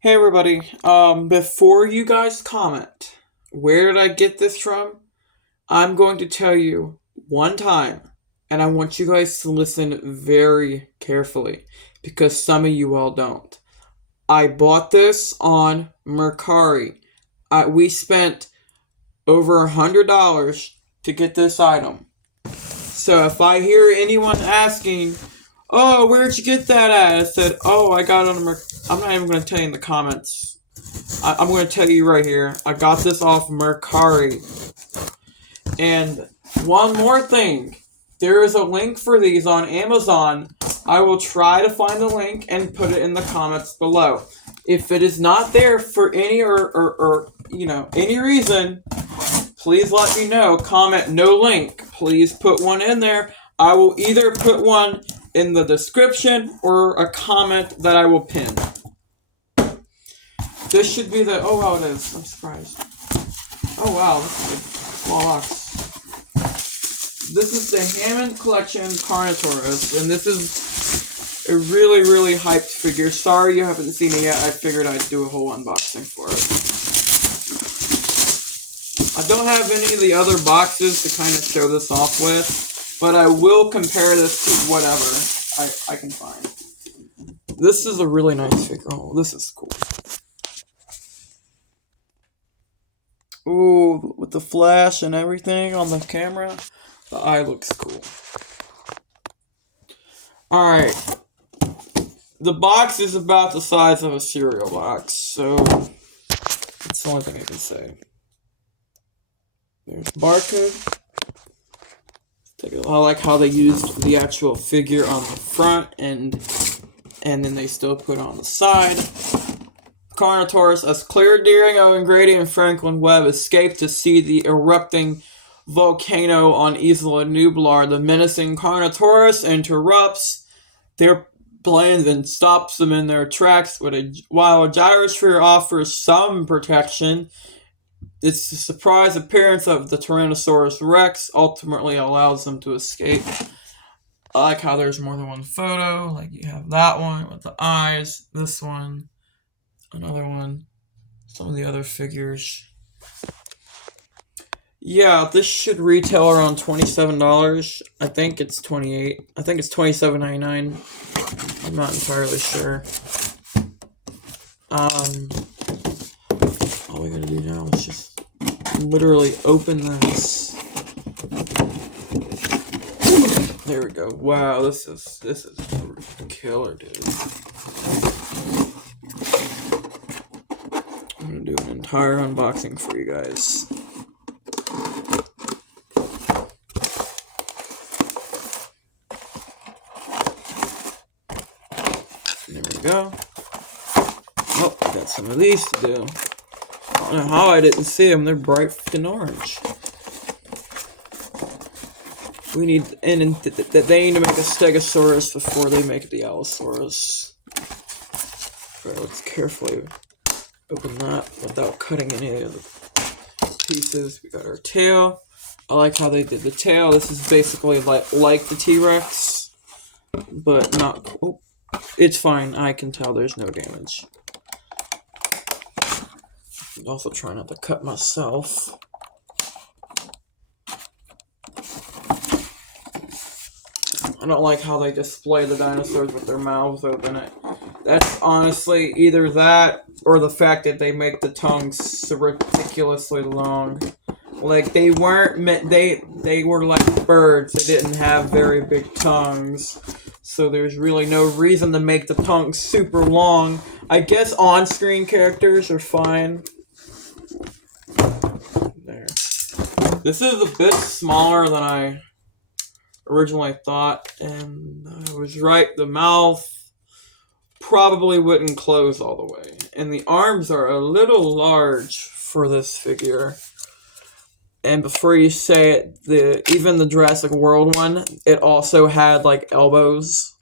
Hey everybody, before you guys comment, where did I get this from? I'm going to tell you one time, and I want you guys to listen very carefully, because some of you all don't. I bought this on Mercari. We spent over $100 to get this item. So if I hear anyone asking, "Oh, where'd you get that at?" I said, "Oh, I got it on I'm not even going to tell you in the comments. I'm going to tell you right here. I got this off Mercari. And one more thing. There is a link for these on Amazon. I will try to find the link and put it in the comments below. If it is not there for any or any reason, please let me know. Comment no link. Please put one in there. I will either put one in the description or a comment that I will pin. This should be the... Oh, wow, it is. I'm surprised. Oh, wow, this is a small box. This is the Hammond collection Carnotaurus, and this is a really, really hyped figure. Sorry you haven't seen it yet. I figured I'd do a whole unboxing for it. I don't have any of the other boxes to kind of show this off with, but I will compare this to whatever I can find. This is a really nice figure. Oh, this is cool. Ooh, with the flash and everything on the camera, the eye looks cool. Alright. The box is about the size of a cereal box, so that's the only thing I can say. There's barcode. I like how they used the actual figure on the front and then they still put it on the side. Carnotaurus, as clear during Owen Grady and Franklin Webb escaped to see the erupting volcano on Isla Nublar, the menacing Carnotaurus interrupts their plans and stops them in their tracks while a gyrosphere offers some protection. It's the surprise appearance of the Tyrannosaurus Rex ultimately allows them to escape. I like how there's more than one photo. Like you have that one with the eyes, this one, another one, some of the other figures. Yeah, this should retail around $27. I think it's $28. I think it's $27.99. I'm not entirely sure. All we gotta do now is just literally open this. There we go. Wow, this is killer, dude. I'm gonna do an entire unboxing for you guys. There we go. Oh, I got some of these to do. I don't know how I didn't see them. They're bright freaking orange. We need, they need to make a Stegosaurus before they make the Allosaurus. Alright, let's carefully open that without cutting any of the pieces. We got our tail. I like how they did the tail. This is basically like the T-Rex, but not. Oh, it's fine. I can tell there's no damage. I'm also trying not to cut myself. I don't like how they display the dinosaurs with their mouths open. That's honestly either that or the fact that they make the tongues so ridiculously long. Like they weren't meant. They were like birds. They didn't have very big tongues, so there's really no reason to make the tongues super long. I guess on-screen characters are fine. There. This is a bit smaller than I originally thought, and I was right. The mouth probably wouldn't close all the way, and the arms are a little large for this figure. And before you say it, even the Jurassic World one, it also had like elbows,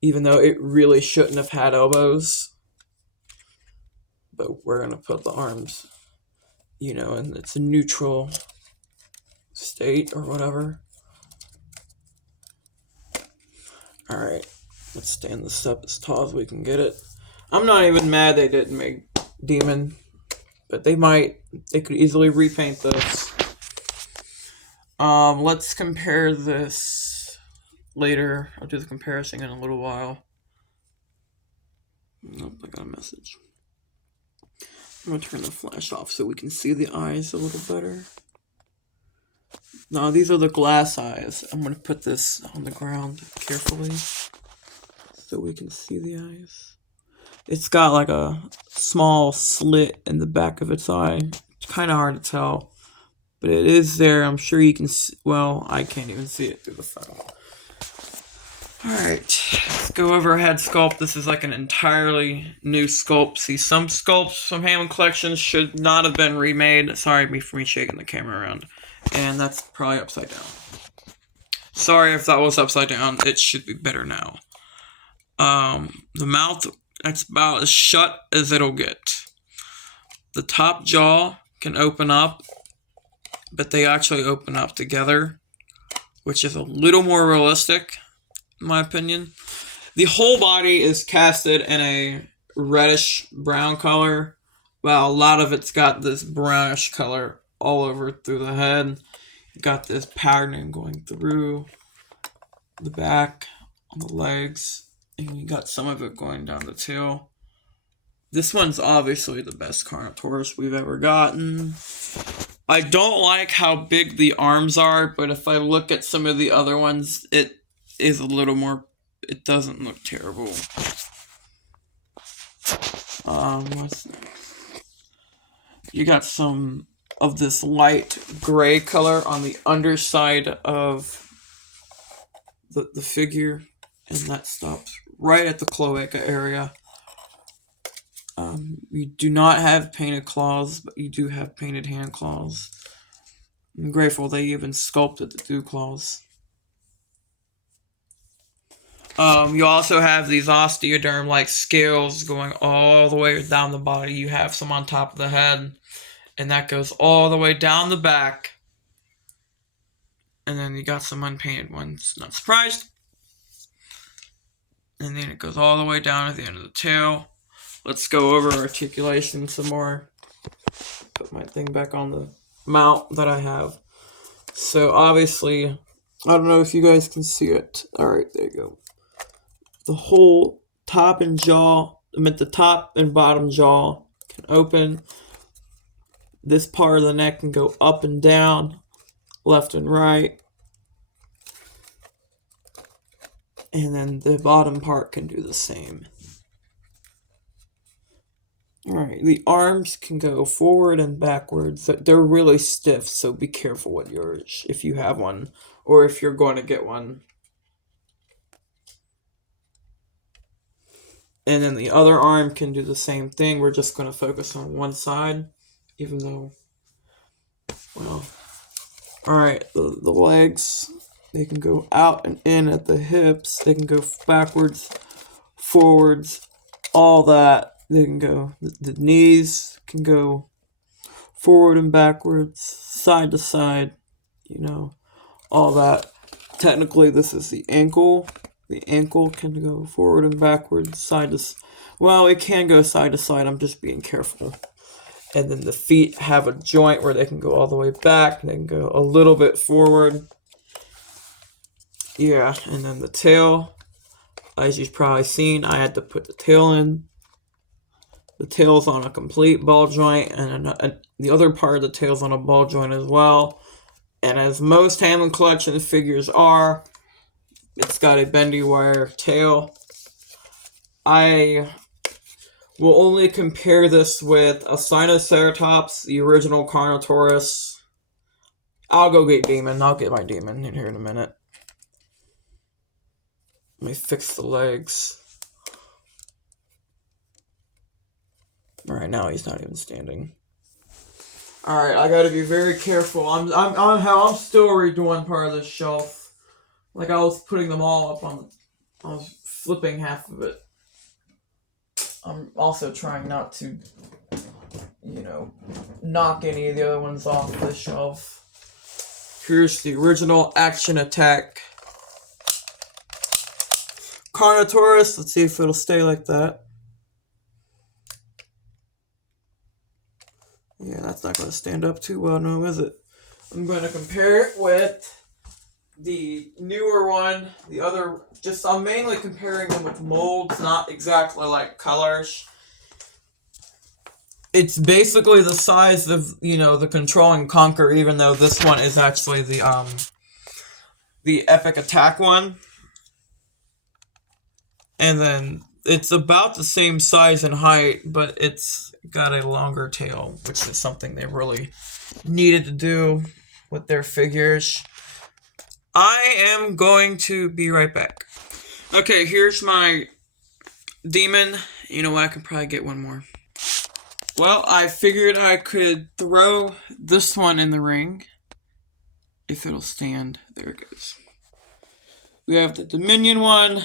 even though it really shouldn't have had elbows. But we're gonna put the arms, in its neutral state or whatever. Alright, let's stand this up as tall as we can get it. I'm not even mad they didn't make Demon, but they could easily repaint this. Let's compare this later. I'll do the comparison in a little while. Nope, I got a message. I'm gonna turn the flash off so we can see the eyes a little better. Now these are the glass eyes. I'm gonna put this on the ground carefully so we can see the eyes. It's got like a small slit in the back of its eye. It's kind of hard to tell, but it is there. I'm sure you can see. Well, I can't even see it through the phone. Alright, let's go over head sculpt. This is like an entirely new sculpt. See, some sculpts from Hammond collections should not have been remade. Sorry for me shaking the camera around. And that's probably upside down. Sorry if that was upside down. It should be better now. The mouth, that's about as shut as it'll get. The top jaw can open up, but they actually open up together, which is a little more realistic, in my opinion. The whole body is casted in a reddish brown color, while a lot of it's got this brownish color all over through the head. You got this patterning going through the back on the legs, and you got some of it going down the tail. This one's obviously the best Carnotaurus we've ever gotten. I don't like how big the arms are, but if I look at some of the other ones, it is a little more, it doesn't look terrible. What's next? You got some of this light gray color on the underside of the figure, and that stops right at the cloaca area. You do not have painted claws, but you do have painted hand claws. I'm grateful they even sculpted the dew claws. You also have these osteoderm-like scales going all the way down the body. You have some on top of the head, and that goes all the way down the back. And then you got some unpainted ones. Not surprised. And then it goes all the way down at the end of the tail. Let's go over articulation some more. Put my thing back on the mount that I have. So obviously, I don't know if you guys can see it. Alright, there you go. The whole top and jaw, the top and bottom jaw can open. This part of the neck can go up and down, left and right. And then the bottom part can do the same. Alright, the arms can go forward and backwards. They're really stiff, so be careful with yours if you have one, or if you're going to get one. And then the other arm can do the same thing. We're just going to focus on one side, even though, well, alright, the legs, they can go out and in at the hips. They can go backwards, forwards, all that. They can go, the knees can go forward and backwards, side to side, you know, all that. Technically, this is the ankle. The ankle can go forward and backwards, side to, well, it can go side to side. I'm just being careful. And then the feet have a joint where they can go all the way back, and they can go a little bit forward. Yeah, and then the tail, as you've probably seen, I had to put the tail in. The tail's on a complete ball joint, and the other part of the tail's on a ball joint as well. And as most Hammond collection figures are, it's got a bendy wire tail. I will only compare this with a Sinoceratops, the original Carnotaurus. I'll go get Demon. I'll get my Demon in here in a minute. Let me fix the legs. Alright, now he's not even standing. Alright, I gotta be very careful. I'm still redoing part of this shelf. Like, I was putting them all up on, I was flipping half of it. I'm also trying not to, you know, knock any of the other ones off the shelf. Here's the original Action Attack Carnotaurus. Let's see if it'll stay like that. Yeah, that's not going to stand up too well, no, is it? I'm going to compare it with the newer one. The other, I'm mainly comparing them with molds, not exactly like colors. It's basically the size of, the Control and Conquer, even though this one is actually the Epic Attack one. And then it's about the same size and height, but it's got a longer tail, which is something they really needed to do with their figures. I am going to be right back. Okay, here's my demon. You know what? I could probably get one more. Well, I figured I could throw this one in the ring. If it'll stand. There it goes. We have the Dominion one.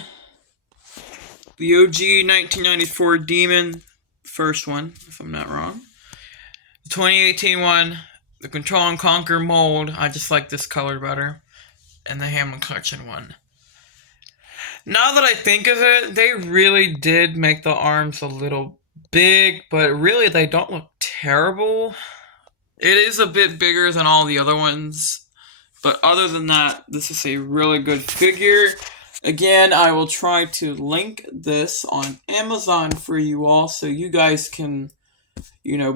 The OG 1994 Demon. First one, if I'm not wrong. The 2018 one. The Control and Conquer mold. I just like this color better. And the Hammond Collection one. Now that I think of it, they really did make the arms a little big, but really they don't look terrible. It is a bit bigger than all the other ones, but other than that, this is a really good figure. Again, I will try to link this on Amazon for you all so you guys can,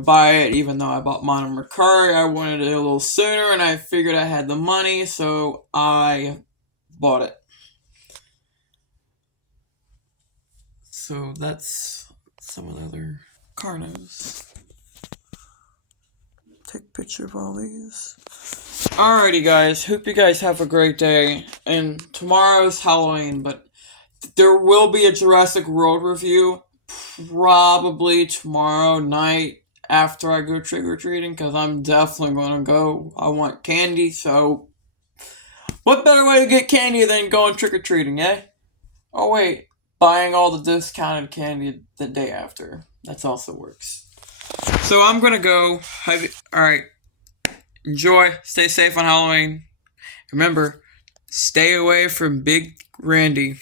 buy it. Even though I bought mine on Mercari, I wanted it a little sooner, and I figured I had the money, so I bought it. So that's some of the other Carnos. Take a picture of all these. Alrighty, guys. Hope you guys have a great day. And tomorrow's Halloween, but there will be a Jurassic World review probably tomorrow night after I go trick-or-treating, because I'm definitely going to go. I want candy, so what better way to get candy than going trick-or-treating, eh? Oh, wait. Buying all the discounted candy the day after. That also works. So I'm going to go. Alright. Enjoy. Stay safe on Halloween. Remember, stay away from Big Randy.